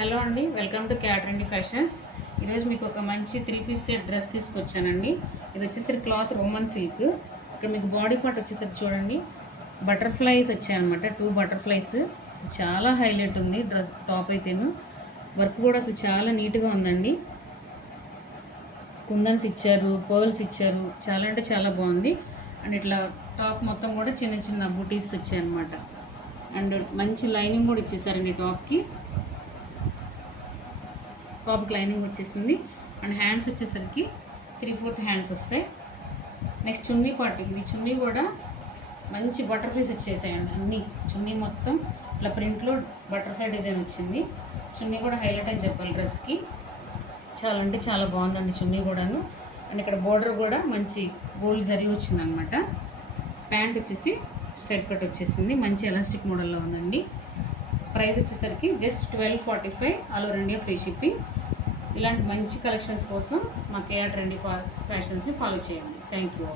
Hello అండి, welcome to క్యాట్రెండి fashions. ఈరోజు మీకు ఒక మంచి 3-piece సెట్ డ్రెస్ తీసుకొచ్చానండి. ఇది వచ్చేసరికి క్లాత్ రోమన్ సిల్క్. ఇక్కడ మీకు బాడీ పార్ట్ వచ్చేసరికి చూడండి, బటర్ఫ్లైస్ వచ్చాయన్నమాట. 2 బటర్ఫ్లైస్. అసలు చాలా హైలైట్ ఉంది డ్రెస్. టాప్ అయితేను వర్క్ కూడా అసలు చాలా నీట్గా ఉందండి. కుందన్స్ ఇచ్చారు, పర్ల్స్ ఇచ్చారు, చాలా అంటే చాలా బాగుంది. అండ్ ఇట్లా టాప్ మొత్తం కూడా చిన్న చిన్న బూటీస్ వచ్చాయన్నమాట. అండ్ మంచి లైనింగ్ కూడా ఇచ్చేసారండి టాప్కి లైనింగ్ వచ్చేసింది. అండ్ హ్యాండ్స్ వచ్చేసరికి 3/4 హ్యాండ్స్ వస్తాయి. నెక్స్ట్ చున్నీ పార్ట్, ఇది చున్నీ కూడా మంచి బటర్ఫ్లైస్ వచ్చేసాయండి. అన్నీ చున్నీ మొత్తం ఇట్లా ప్రింట్లో బటర్ఫ్లై డిజైన్ వచ్చింది. చున్నీ కూడా హైలైట్ అని చెప్పాలి డ్రెస్కి. చాలా అంటే చాలా బాగుందండి చున్నీ కూడాను. అండ్ ఇక్కడ బోర్డర్ కూడా మంచి గోల్డ్ జరీ వచ్చిందనమాట. ప్యాంట్ వచ్చేసి స్ట్రైట్ కట్ వచ్చేసింది, మంచి ఎలాస్టిక్ మోడల్లో ఉందండి. ప్రైస్ వచ్చేసరికి just 1245, all over India free shipping. ఇలాంటి మంచి కలెక్షన్స్ కోసం మా కేఆర్ ట్రెండీ ఫ్యాషన్స్ని ఫాలో చేయండి. Thank you.